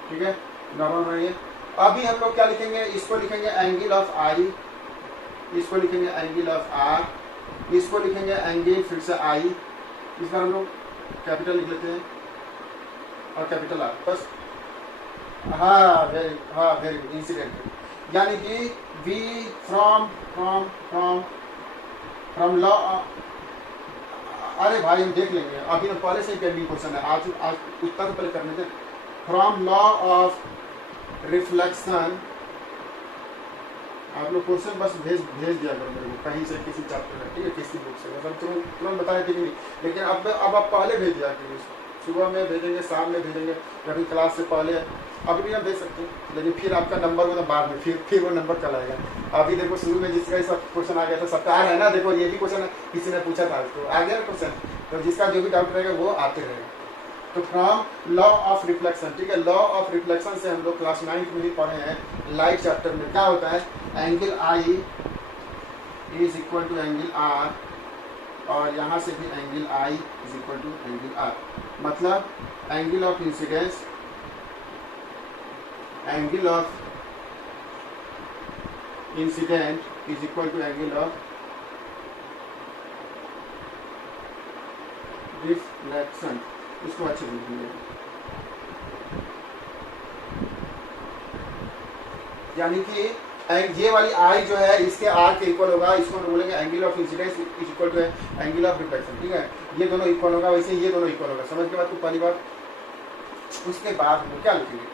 ठीक है, नॉर्मल बनाइए। अभी हम लोग क्या लिखेंगे, इसको लिखेंगे एंगल ऑफ आई, इसको लिखेंगे एंगल ऑफ आर, इसको लिखेंगे एंगल फिर से आई, इस बार हम लोग कैपिटल लिख लेते हैं और कैपिटल आर, बस। हाँ वेरी गुड, इंसिडेंट, यानी कि वी फ्रॉम लॉ, अरे भाई हम देख लेंगे, अभी तो पहले से ही पेंडिंग क्वेश्चन है, आज उतना तो पहले करने थे। फ्रॉम लॉ ऑफ रिफ्लेक्शन, आप लोग क्वेश्चन बस भेज दिया करो मेरे को कहीं से, किसी चैप्टर में, ठीक है, किसी बुक से, मतलब तुरंत बताए थे कि नहीं, लेकिन अब आप पहले भेज दिया करिए, सुबह में भेजेंगे, शाम में भेजेंगे, कभी क्लास से पहले, अभी भी आप भेज सकते हैं, लेकिन फिर आपका नंबर होगा बाद में, फिर वो नंबर कल आएगा। अभी देखो शुरू में जिसका सब क्वेश्चन आ गया था, सबका आ रहा है ना, देखो ये भी क्वेश्चन किसी ने पूछा था तो आ गया क्वेश्चन, तो जिसका जो भी डाउट रहेगा वो आते रहेगा। तो फ्रॉम लॉ ऑफ रिफ्लेक्शन, ठीक है, लॉ ऑफ रिफ्लेक्शन से हम लोग क्लास 9 में ही पढ़े हैं, लाइट चैप्टर में क्या होता है, angle I is equal to angle R, और यहाँ से भी angle I is equal to angle R, मतलब angle of incidence, angle of incident is equal to angle of reflection, इसको अच्छे लिखेंगे, यानी कि ये वाली आई जो है इसके आर के इक्वल होगा, इसको हम बोलेंगे angle of incidence is equal to angle of reflection, ठीक है। ये दोनों इक्वल होगा, वैसे ये दोनों इक्वल होगा, समझ के बाद तो पहली बात। उसके बाद हम लोग क्या लिखेंगे,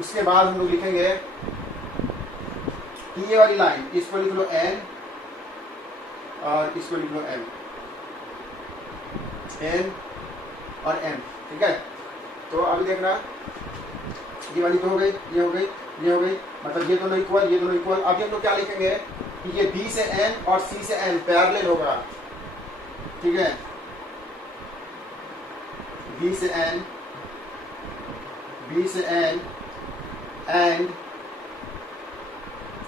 उसके बाद हम लोग लिखेंगे कि ये वाली लाइन इसको लिख लो एन और इसको लिख लो एम, एन और एम, ठीक है। तो अभी देखना, ये वाली तो हो गई, ये हो गई, ये हो गई, मतलब ये दोनों इक्वल, ये दोनों इक्वल। अभी हम लोग क्या लिखेंगे कि ये बी से एन और सी से एन पैरेलल होगा, ठीक है। बी से एन, बी से एन एंड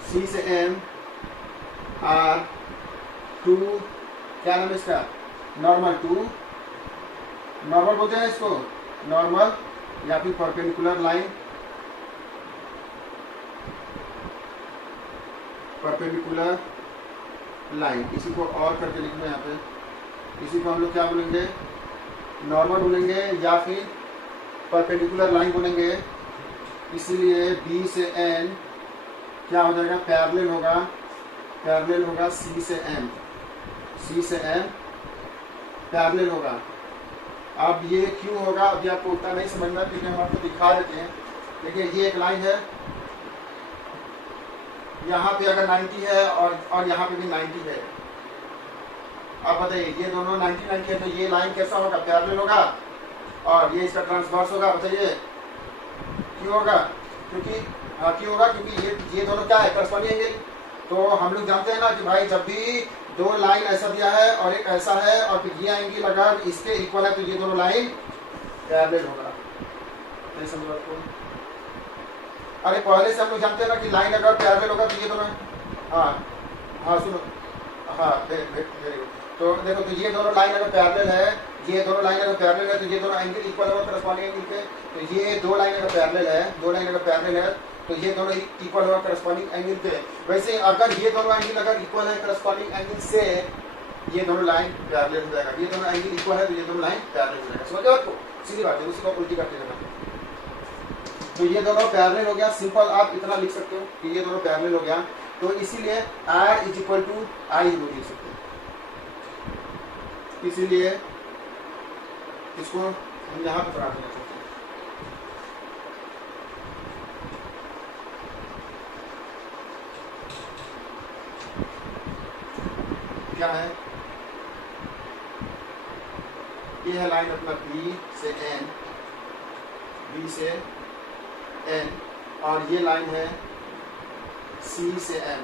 सी से एम आर टू, क्या नाम है इसका, नॉर्मल टू, नॉर्मल बोलते हैं इसको, नॉर्मल या फिर परपेंडिकुलर लाइन, परपेंडिकुलर लाइन। इसी को और करके लिख लो यहाँ पे, इसी को हम लोग क्या बोलेंगे, नॉर्मल बोलेंगे या फिर परपेंडिकुलर लाइन बोलेंगे। इसीलिए बी से एन क्या हो जाएगा, पैरेलल होगा, पैरेलल होगा सी से एम, सी से एम पैरेलल होगा। अब ये क्यों होगा, अभी आपको उतना नहीं समझना, क्योंकि हम आपको दिखा देते हैं। देखिए ये एक लाइन है, यहाँ पे अगर 90 है और यहाँ पे भी 90 है। अब बताइए ये दोनों 90 90 है, तो ये लाइन कैसा होगा, पैरेलल होगा और ये इसका ट्रांसवर्स होगा। बताइए क्यों होगा, क्योंकि क्यों होगा, क्योंकि ये दोनों क्या है, करस्पॉन्डिंग एंगल। तो हम लोग जानते हैं ना कि भाई जब भी दो लाइन ऐसा दिया है और एक ऐसा है और फिर ये एंगल अगर इसके इक्वल है तो ये दोनों लाइन पैरेलल होगा। नहीं समझ आपको? अरे पहले से हम लोग जानते हैं ना कि लाइन अगर पैरेलल होगा तो ये दोनों, हाँ सुनो, हाँ वेरी गुड। तो देखो, तो ये दोनों लाइन अगर पैरेलल है, ये दोनों लाइन अगर पैरेलल है तो ये दोनों एंगल इक्वल होगा करस्पॉन्डिंग एंगल के। तो ये दो लाइन अगर पैरेलल है, दो लाइन अगर पैरेलल है तो ये दोनों इक्वल होगा करस्पॉन्डिंग एंगल के। वैसे अगर ये दोनों एंगल अगर इक्वल है करस्पॉन्डिंग एंगल से, ये दोनों लाइन पैरेलल हो जाएगा। ये दोनों एंगल इक्वल है तो ये दोनों लाइन पैरेलल हो जाएगा। समझ आपको? सीधी बात है, उसी को उल्टी करके देना। तो ये दोनों पैरेलल हो गया, सिंपल आप इतना लिख सकते हो कि ये दोनों पैरेलल हो गया। तो इसीलिए R इज इक्वल टू आई लिख सकते हो। इसीलिए इसको हम यहाँ पे बना देना चाहते हैं। क्या है, ये है लाइन अपना B से N, B से N, और ये लाइन है C से M,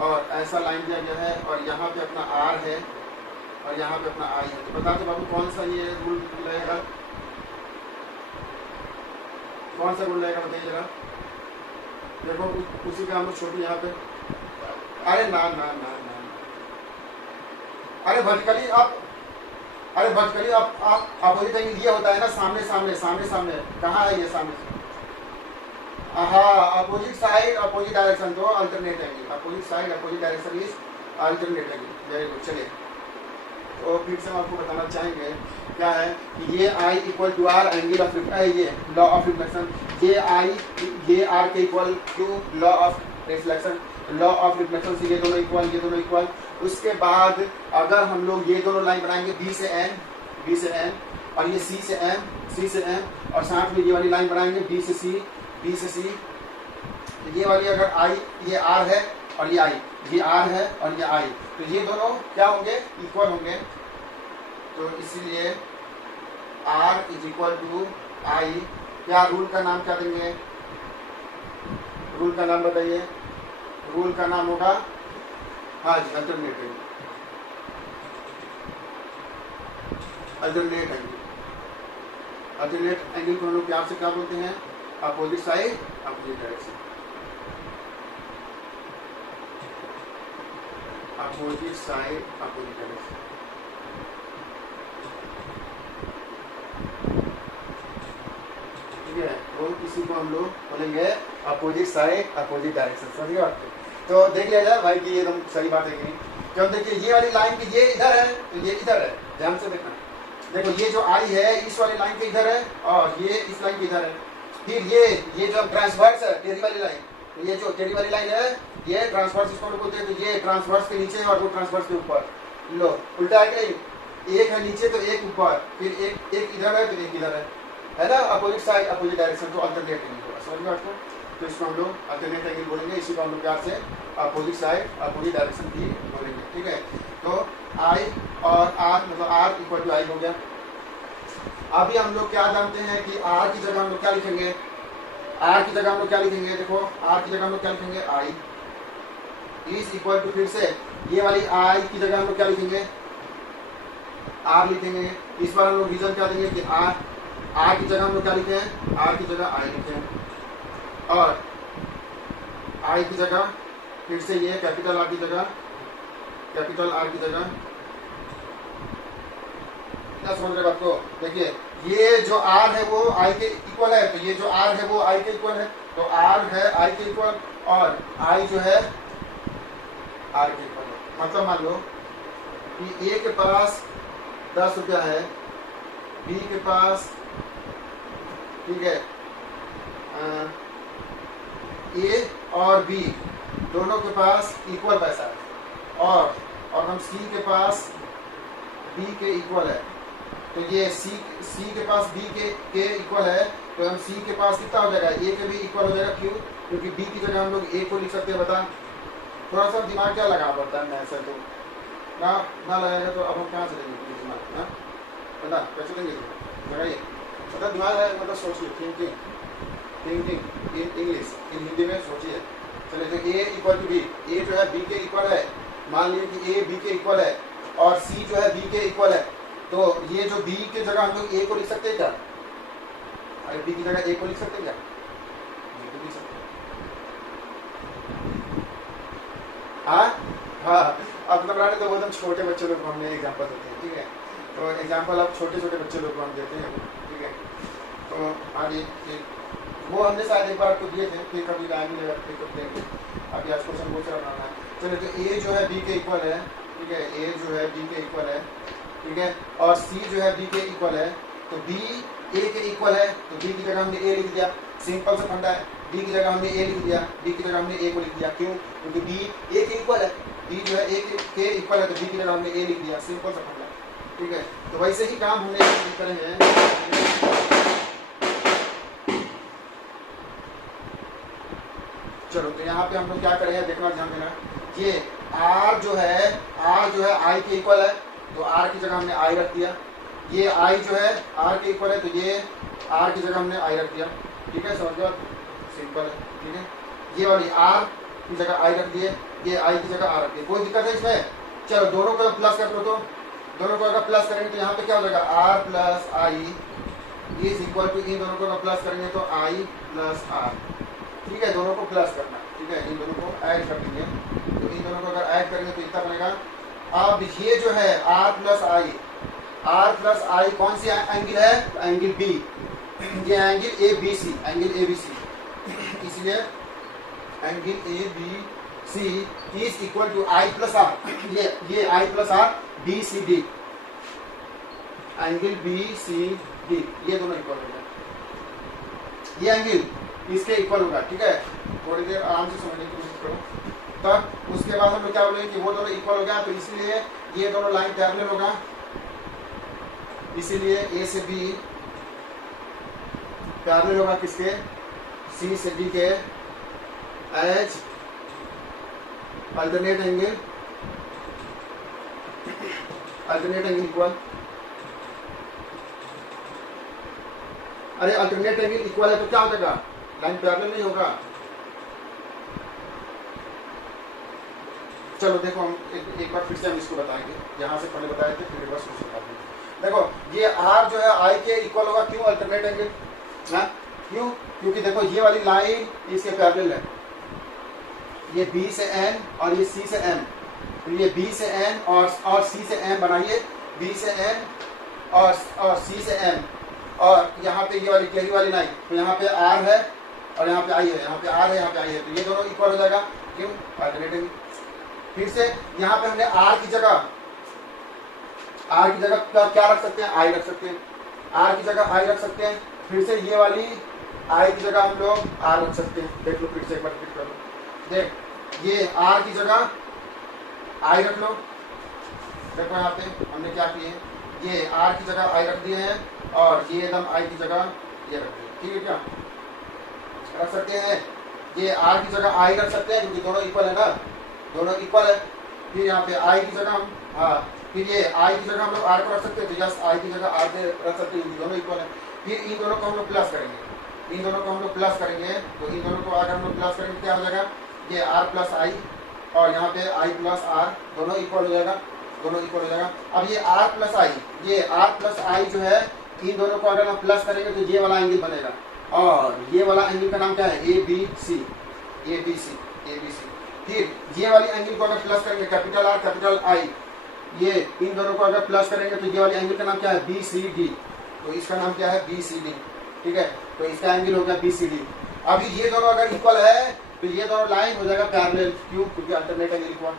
और ऐसा लाइन दिया गया है और यहाँ पे अपना R है और यहाँ पे अपना I है। तो बता दो बाबू कौन सा ये रूल रहेगा, कौन सा रूल रहेगा बताइए जरा। देखो उसी का हम लोग छोटे यहाँ पे, अरे ना ना ना ना, अरे वर्टिकली आप, अरे वर्टिकली आप अपोजिट एंगल ये होता है ना, सामने सामने सामने सामने, कहाँ है ये सामने? हाँ, अपोजिट साइड अपोजिट डायरेक्शन, तो alternate angle, opposite side opposite direction is alternate angle. Very good. चलिए तो फिर से हम आपको बताना चाहेंगे क्या है कि ये I equal to R angle of, ये लॉ ऑफ रिफ्लेक्शन, ये आर के equal to law of reflection, law of reflection से ये दोनों इक्वल, ये दोनों इक्वल। उसके बाद अगर हम लोग ये दोनों लाइन बनाएंगे B से N, B से N, और ये C से M, C से M, और साथ में ये वाली लाइन बनाएंगे B से C, B से C। ये वाली अगर I, ये R है और ये I, ये R है और ये I, तो ये दोनों क्या होंगे, इक्वल होंगे। तो इसीलिए R is equal to I। क्या रूल का नाम क्या देंगे, रूल का नाम बताइए। रूल का नाम होगा, हाँ जी, alternate angle, alternate angle. Alternate angle को हम लोग प्यार से क्या बोलते हैं, opposite side opposite direction, opposite side opposite direction. ठीक है, तो इसी को हम लोग बोलेंगे अपोजिट साइड अपोजिट डायरेक्शन। समझ गए आपको? तो देख लिया जाए भाई कि ये एकदम सही बात है कि नहीं। क्यों, देखिए ये वाली लाइन की ये इधर है तो ये इधर है, ध्यान से देखना। देखो ये जो आई है इस वाली लाइन के इधर है और ये इस लाइन के इधर है। फिर ये जो ट्रांसवर्स है टेढ़ी वाली लाइन, तो ये जो टेढ़ी वाली लाइन है ये ट्रांसवर्स इसको हम लोग बोलते हैं। तो ये ट्रांसवर्स के नीचे और वो ट्रांसवर्स के ऊपर, लो उल्टा है कि एक है नीचे तो एक ऊपर, फिर एक इधर है तो एक इधर है ना, अपोजिट साइड अपोजिट डायरेक्शन, तो अल्टरनेट एंगल समझ में आपको। तो इसको हम लोग अल्टरनेट एंगल बोलेंगे, इसी को हम लोग प्यार से अपोजिट साइड अपोजिट डायरेक्शन भी बोलेंगे, ठीक है। तो आई और आर मतलब आर इक्वल टू आई हो गया। अभी हम लोग क्या जानते हैं कि आर की जगह हम लोग क्या लिखेंगे, आर की जगह हम लोग क्या लिखेंगे, देखो आर की जगह हम लोग क्या लिखेंगे, आई इज इक्वल टू, फिर से ये वाली आई की जगह हम लोग क्या लिखेंगे, आर लिखेंगे। इस बार हम लोग रीजन क्या देंगे कि आर की जगह हम लोग क्या लिखे हैं, आर की जगह आई लिखे हैं, और आई की जगह फिर से ये कैपिटल आर की जगह, कैपिटल आर की जगह, क्या समझ रहे बात को। देखिए ये जो आर है वो आई के इक्वल है, तो ये जो आर है वो आई के इक्वल है, तो आर है आई के इक्वल और आई जो है आर के इक्वल है। मतलब मान लो कि ए के पास 10 रुपया है, बी के पास, ठीक है, ए और बी दोनों के पास इक्वल पैसा है, और हम सी के पास बी के इक्वल है, तो ये सी के पास बी के इक्वल है, तो हम सी के पास कितना हो जाएगा, ए के भी इक्वल हो जाएगा। क्यों? क्योंकि बी की जगह हम लोग ए को लिख सकते हैं। बता, थोड़ा सा दिमाग क्या लगा पड़ता है मैथ से, तो ना लगाएगा तो अब हम कहाँ चलेंगे दिमाग, ना बता कैसे लेंगे, लगाइए मतलब दिमाग है, मतलब सोचिए, थिंकिंग इन इंग्लिश, इन हिंदी में सोचिए। चलिए तो ए इक्वल टू बी, ए जो है बी के इक्वल है, मान लीजिए कि ए बी के इक्वल है और सी जो है बी के इक्वल है, तो ये जो बी की जगह हम लोग ए को लिख सकते हैं क्या, अरे बी की जगह ए को लिख सकते हैं क्या, लिख सकते हैं। हाँ अब घबराने तो बहुत हम छोटे बच्चे लोग को हमने एग्जाम्पल देते हैं, ठीक है। तो एग्जाम्पल अब छोटे छोटे बच्चे लोग को हम देते हैं, ठीक है। तो आगे वो हमने शायद एक बार आपको दिए थे, फिर कभी टाइम मिलेगा फिर कब देंगे। अभी आज क्वेश्चन बहुत सारा बनाना है। चलिए तो ए जो है बी के इक्वल है, ठीक है, ए जो है बी के इक्वल है, ठीक है, और सी जो है बी के इक्वल है, तो बी ए के इक्वल है, तो बी की जगह हमने ए लिख दिया, सिंपल सा फंडा है। बी की जगह हमने ए लिख दिया, बी की जगह हमने ए को लिख दिया, क्यों? क्योंकि बी ए के इक्वल है, बी जो है ए के इक्वल है, तो बी की जगह हमने ए लिख दिया, सिंपल सा फंडा, ठीक है। तो वैसे ही काम हमने करेंगे। चलो तो यहाँ पे हम लोग क्या करेंगे, देखना ध्यान देना, ये आर जो है आई के इक्वल है, तो आर की जगह हमने आई रख दिया। ये आई जो है आर के इक्वल है, तो ये आर की जगह हमने आई रख दिया, ठीक है, समझ गए, सिंपल है, ठीक है। ये वाली आर की जगह आई रख दिए, ये आई की जगह आर रख दिए, कोई दिक्कत है इसमें। चलो दोनों को प्लस कर लो, तो दोनों को अगर प्लस करेंगे तो यहाँ पे क्या हो जाएगा, R plus I is equal to, इन दोनों को अगर प्लस करेंगे तो आई प्लस आर, ठीक है, दोनों को प्लस करना, ठीक है, इन दोनों को ऐड कर देंगे, तो इन दोनों को अगर ऐड करेंगे तो इतना बनेगा। अब ये जो है आर प्लस आई कौन सी एंगल है, एंगल बी, ये angle A B C, angle A B C, इसलिए angle A B C is equal to I plus R, ये I plus R B C D, angle B C D, ये दोनों equal हो गया, ये angle इसके equal होगा, ठीक है। थोड़ी देर आराम से समझने की कोशिश करो। तब उसके बाद हम लोग क्या बोलेंगे कि वो दोनों इक्वल हो गया, तो इसलिए ये दोनों लाइन पैरेलल होगा, इसीलिए ए से बी पैरेलल होगा किसके, सी से डी के, एज अल्टरनेट एंगल इक्वल। अरे अल्टरनेट एंगल इक्वल है तो क्या हो जाएगा, लाइन पैरेलल नहीं होगा। चलो देखो हम एक बार फिर से हम इसको बताएंगे, यहाँ से पहले बताए थे फिर एक बार सोच बताते हैं। देखो ये आर जो है आई के इक्वल होगा, क्यों, अल्टरनेट एंगल, क्यों? क्योंकि देखो ये वाली लाइन इसके पैरेलल है, ये बी से एन और ये सी से एम, तो ये बी से एन और सी से एम बनाइए, बी से एन और सी से एम, और यहाँ पे ये वाली टेढ़ी वाली लाइन, तो यहाँ पे आर है और यहाँ पे आई है, यहाँ पे आर है, यहाँ पे आई है, तो ये दोनों इक्वल हो जाएगा, क्यों, अल्टरनेट एंगल। फिर से यहाँ पे हमने आर की जगह क्या रख सकते हैं, आई रख सकते हैं, आर की जगह आई रख सकते हैं। फिर से ये वाली आई की जगह हम लोग आर रख सकते हैं। देख लो फिर से एक बार रिपीट कर लो। देख ये आर की जगह आई रख लो। देखो यहाँ पे हमने क्या किए, ये आर की जगह आई रख दिए हैं और ये एकदम आई की जगह ये रख दिए। ठीक है, क्या रख सकते हैं, ये आर की जगह आई रख सकते हैं क्योंकि दोनों इक्वल है ना, दोनों इक्वल है। फिर यहाँ पे आई की जगह हम, हाँ फिर ये आई की जगह हम लोग आर को रख सकते हैं, तो यस आई की जगह आर पे रख सकते हैं, दोनों इक्वल है। फिर इन दोनों को हम लोग प्लस करेंगे, इन दोनों को हम लोग प्लस करेंगे, तो इन दोनों को अगर हम लोग प्लस करेंगे क्या हो जाएगा, ये आर प्लस आई और यहाँ पे आई प्लस आर दोनों इक्वल हो जाएगा, दोनों इक्वल हो जाएगा। अब ये आर प्लस आई, ये आर प्लस आई जो है इन दोनों को अगर हम प्लस करेंगे तो ये वाला एंगल बनेगा और ये वाला एंगल का नाम क्या है, A B C, A B C, A B C. फिर ये वाली एंगल को अगर प्लस करेंगे कैपिटल आर कैपिटल आई, ये इन दोनों को अगर प्लस करेंगे तो ये वाली एंगल का नाम क्या है, बी सी डी, तो इसका नाम क्या है, बी सी डी। ठीक है, तो इसका एंगल हो गया बी सी डी। अभी ये दोनों अगर इक्वल है तो ये दोनों लाइन हो जाएगा पैरेलल, क्यों, क्योंकि alternate angle equal,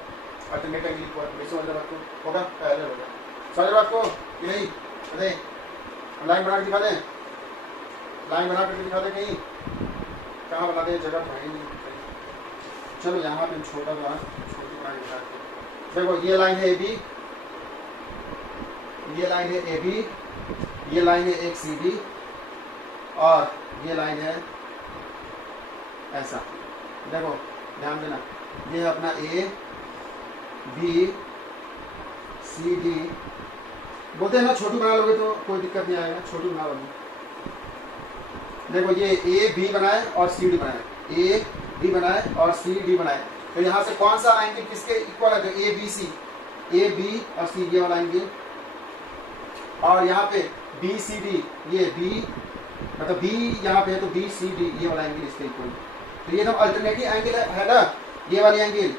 alternate angle equal, समझ रहे आपको, होगा पैरेलल होगा। समझ रहे आपको कि नहीं, अरे लाइन बना के दिखा दें, लाइन बना करके दिखा दें, कहीं कहाँ बना दें, जगह तो है ही नहीं। चलो यहाँ पे छोटा बना, छोटी बना के दिखा दें। देखो ये लाइन है ए बी, ये लाइन है ए बी, ये लाइन है एक सी डी और ये लाइन है ऐसा। देखो ध्यान देना, ये है अपना ए बी सी डी, बोलते हैं ना छोटी बना लोगे तो कोई दिक्कत नहीं आएगा, छोटी बना लोगे। देखो ये ए बी बनाए और सी डी बनाए, ए बी बनाए और सी डी बनाए, तो यहाँ से कौन सा एंगल किसके इक्वल है, तो ए बी सी, ए बी और सी ये वाला एंगल, और यहाँ पे बी सी डी, ये बी मतलब बी यहाँ पे है तो बी सी डी ये वाला एंगल इसके इक्वल। तो ये तो अल्टरनेटिव एंगल है ना, ये वाली एंगल,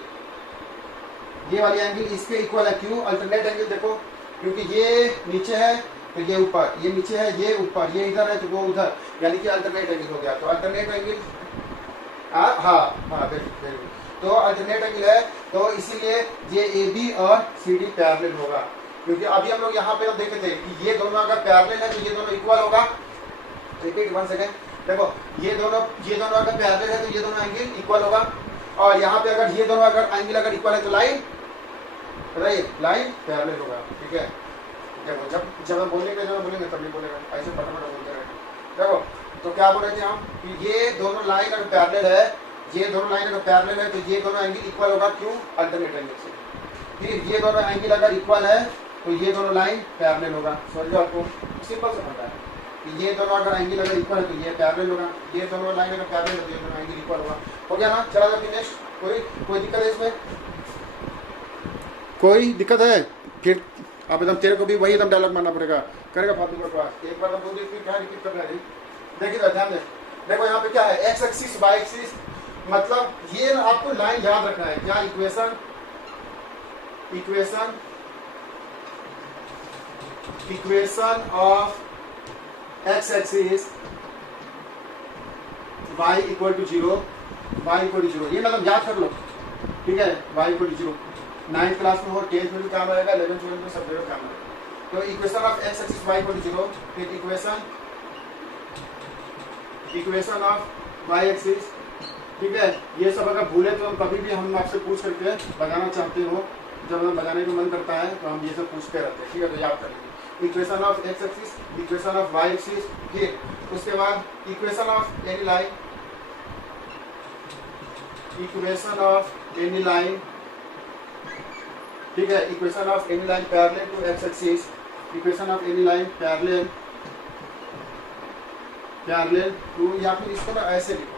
ये वाली एंगल इसके इक्वल है, क्यों अल्टरनेट एंगल, देखो क्योंकि ये नीचे है तो ये ऊपर, ये नीचे है ये ऊपर, ये इधर है तो वो उधर, यानी कि अल्टरनेट एंगल हो गया। तो अल्टरनेट एंगल हाँ हाँ वेरी, तो अल्टरनेट एंगल है, तो इसीलिए ये ए बी और सी डी पैरेलल होगा, क्योंकि अभी हम लोग यहाँ पे हम देखे थे कि ये दोनों अगर पैरेलल है तो ये दोनों इक्वल होगा। रिपीट 1 सेकेंड, देखो ये दोनों अगर पैरेलल है तो ये दोनों एंगल इक्वल होगा, और यहाँ पे अगर ये दोनों अगर एंगल अगर इक्वल है तो लाइन लाइन पैरेलल होगा। ठीक है, देखो जब हम बोलेंगे तभी बोलेगा, ऐसे फटाफट बोलते रहे। देखो तो क्या बोल रहे थे हम कि ये दोनों लाइन अगर पैरेलल है, ये दोनों लाइन अगर पैरेलल है तो ये दोनों एंगल इक्वल होगा, क्यों अल्टरनेट एंगल से। फिर ये दोनों एंगल अगर इक्वल है तो ये दोनों लाइन पैरेलल होगा। समझो आपको सिंपल से पता है कि ये दोनों अगर एंगल अगर इक्वल है तो ये पैरेलल होगा, ये दोनों लाइन अगर पैरेलल है तो ये दोनों एंगल इक्वल होगा। हो गया ना, चला जाओ नेक्स्ट। कोई दिक्कत है इसमें, कोई दिक्कत है, फिर अब एकदम तेरे को भी वही एकदम डायलॉग मारना पड़ेगा, करेगा फालतू का पास एक बार हम बोल फिर क्या रिपीट करना है। देखिए ध्यान दें, देखो यहाँ पे क्या है, एक्स एक्सिस वाई एक्सिस, मतलब ये आपको लाइन याद रखना है, क्या equation of X axis y equal to 0, ये मतलब याद कर लो। ठीक है, y equal to 0 9th class में हो, 10th में भी काम आएगा, 11th 12th में सब जगह काम आएगा। तो equation of X axis y equal to 0, फिर इक्वेशन ऑफ y एक्सिस। ठीक है, ये सब अगर भूले तो कभी भी हम आपसे पूछ करके बताना चाहते हो, जब हमें बताने का मन करता है तो हम ये सब पूछते रहते हैं। ठीक है, तो याद करेंगे equation of X axis, equation of Y axis, फिर उसके बाद equation of any line, equation of any line. ठीक है, equation of any line parallel to X axis, equation of any line parallel to, या फिर इसको ना ऐसे लिखो।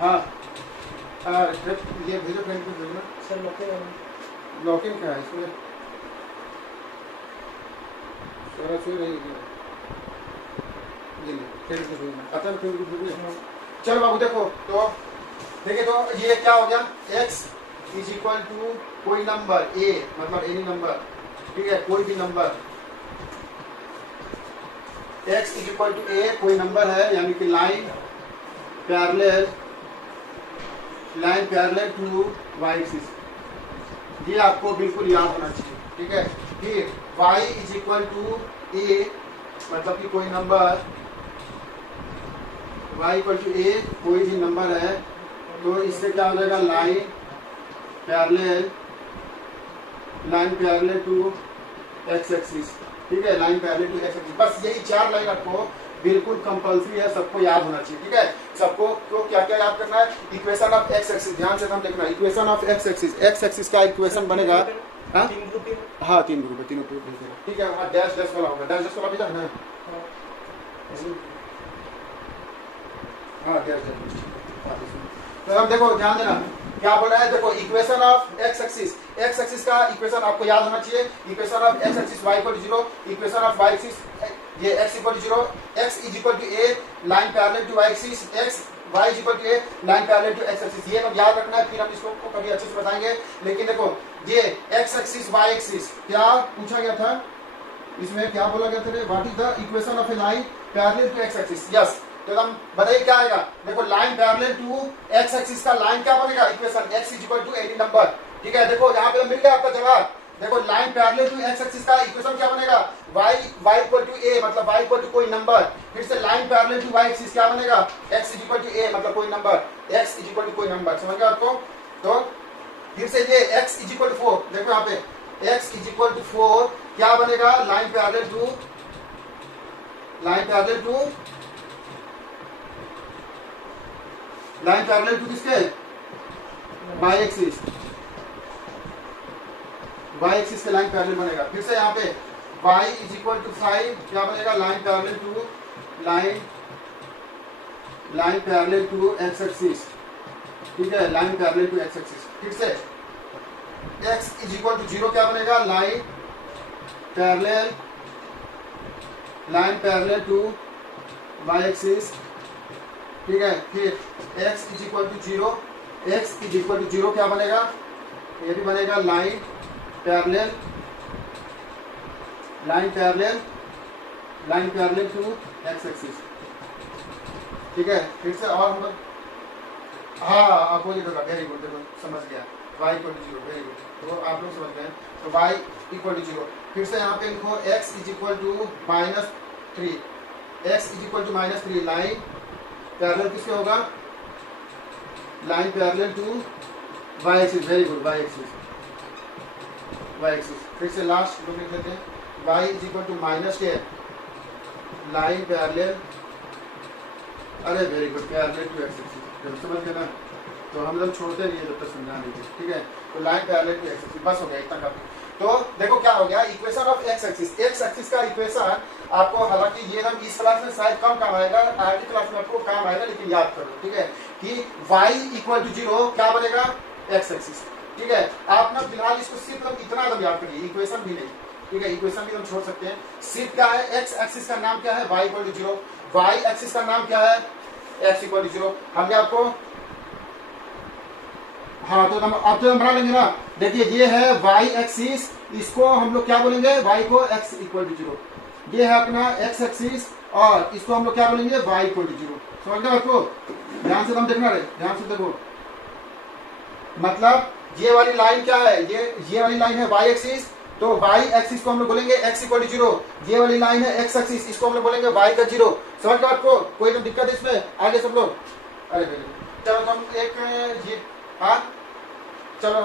हाँ ये भेजो फ्रेंड को, भेजना सर। लॉकिंग क्या है इसमें, चलो बाबू देखो, तो देखिए तो ये क्या हो गया, x इज इक्वल टू कोई नंबर a, मतलब एनी नंबर। ठीक है, कोई भी number, x is equal to a कोई नंबर है, यानी कि line parallel to y axis, ये आपको बिल्कुल याद होना चाहिए। ठीक है, फिर y is equal to a, मतलब कि कोई number y equal to A कोई भी नंबर है तो इससे क्या हो जाएगा line parallel to X axis. ठीक है, line parallel to X axis. बस यही 4 लाइन आपको बिल्कुल कंपल्सरी है, सबको याद होना चाहिए। ठीक है, सबको तो क्या क्या याद करना है? इक्वेशन ऑफ एक्स एक्सिस, ध्यान से हम देखना। इक्वेशन ऑफ एक्स एक्सिस का इक्वेशन बनेगा, हाँ 3 ग्रुप है, तीनों ग्रुप। ठीक है, वहाँ डैश डैश वाला होगा, डैश डैश वाला भी था ना, हाँ डैश डैश। तो हम देखो ध्यान देना क्या बोल रहा है। देखो इक्वेशन ऑफ एक्स एक्सिस का इक्वेशन आपको याद होना चाहिए। Equation of X axis y equal to 0, equation of y axis ये x equal to 0, x is equal to a line parallel to y axis, x y is equal to a line parallel to x axis. ये हम याद रखना है, फिर हम इसको कभी अच्छे से बताएंगे। लेकिन देखो ये x एक्सिस y एक्सिस क्या पूछा गया था, इसमें क्या बोला गया था? What is the equation of a line parallel to x axis. Yes, तो हम बताइए क्या आएगा। देखो line parallel to x axis का लाइन क्या बनेगा? Equation x is equal to any number. ठीक है, देखो यहाँ पे मिल गया आपका जवाब। देखो line parallel to x axis का इक्वेशन क्या बनेगा? y इक्वल टू a, मतलब y इक्वल टू कोई नंबर। फिर से line parallel to y axis क्या बनेगा? x is equal to a, मतलब कोई number, x is equal to कोई नंबर। समझ गया आपको? तो फिर से ये x इज इक्वल टू 4, देखो यहाँ पे x इज इक्वल टू 4 क्या बनेगा? लाइन पैरेलल टू किसके? y एक्सिस, y एक्सिस के लाइन पैरेलल बनेगा। फिर से यहाँ पे y इज इक्वल टू 5 क्या बनेगा? Line parallel to x axis. ठीक है, line parallel to x axis. फिर से x इज इक्वल टू 0 क्या बनेगा? Line parallel to y axis. ठीक है, फिर x इज इक्वल टू 0 क्या बनेगा? ये भी बनेगा line parallel to x axis. ठीक है, फिर से और हम हाँ अपोजिट होगा। वेरी गुड, देखो समझ गया, y equal to 0। Very good, तो आप लोग समझ गए। तो y इक्वल टू 0। फिर से यहाँ पे लिखो x is equal to -3, x is equal to -3 line parallel किसके होगा? Line parallel to y axis. Very good, y axis. फिर से लास्ट लोग लिख लेते हैं y is equal to -10 line parallel, अरे very good, parallel to x axis. समझ गए ना? तो हम लोग छोड़ते नहीं है जब तक समझा नहीं। ठीक है, तो line parallel to x axis, बस हो गया इतना काफी। तो देखो क्या हो गया, इक्वेशन ऑफ x एक्सिस का इक्वेशन आपको, हालांकि ये हम इस क्लास में शायद कम काम आएगा, आगे क्लास में आपको काम आएगा, लेकिन याद करो। ठीक है, कि y इक्वल टू 0 क्या बनेगा? x axis. ठीक है, आप ना फिलहाल इसको सिर्फ इतना एकदम याद करिए, इक्वेशन भी नहीं। ठीक है, इक्वेशन भी हम छोड़ सकते हैं। सिर्फ क्या है? x एक्सिस का नाम क्या है? y equal to 0। y axis का नाम क्या है? x equal to 0। हमने आपको हाँ, तो अब तो हम बना लेंगे ना। देखिए ये है y एक्सिस, इसको हम लोग क्या बोलेंगे? y को x इक्वल टू 0। ये है अपना x एक्सिस, और इसको हम लोग क्या बोलेंगे? y equal to 0। समझ गए आपको? ध्यान से हम देखना रहे, ध्यान से देखो। मतलब ये वाली लाइन क्या है? ये वाली लाइन है y एक्सिस, तो y एक्सिस को हम लोग बोलेंगे x इक्वल टू 0। ये वाली लाइन है x एक्सिस, इसको हम लोग बोलेंगे y का 0। समझ गए आपको? कोई तो दिक्कत है इसमें? आगे सब लोग, अरे चलो हम एक ये हाँ चलो